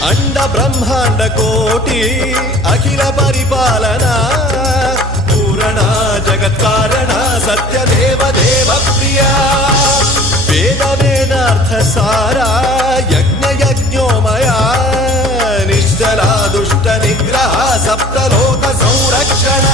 అండ బ్రహ్మాండ కోటి అఖిల పరిపాలన పూరణ జగత్కారణ సత్యదేవ దేవ ప్రియ వేద వేదార్థ సారా యజ్ఞ యజ్ఞోమయ నిశ్చలా దుష్ట నిగ్రహ సప్తలోక సంరక్షణ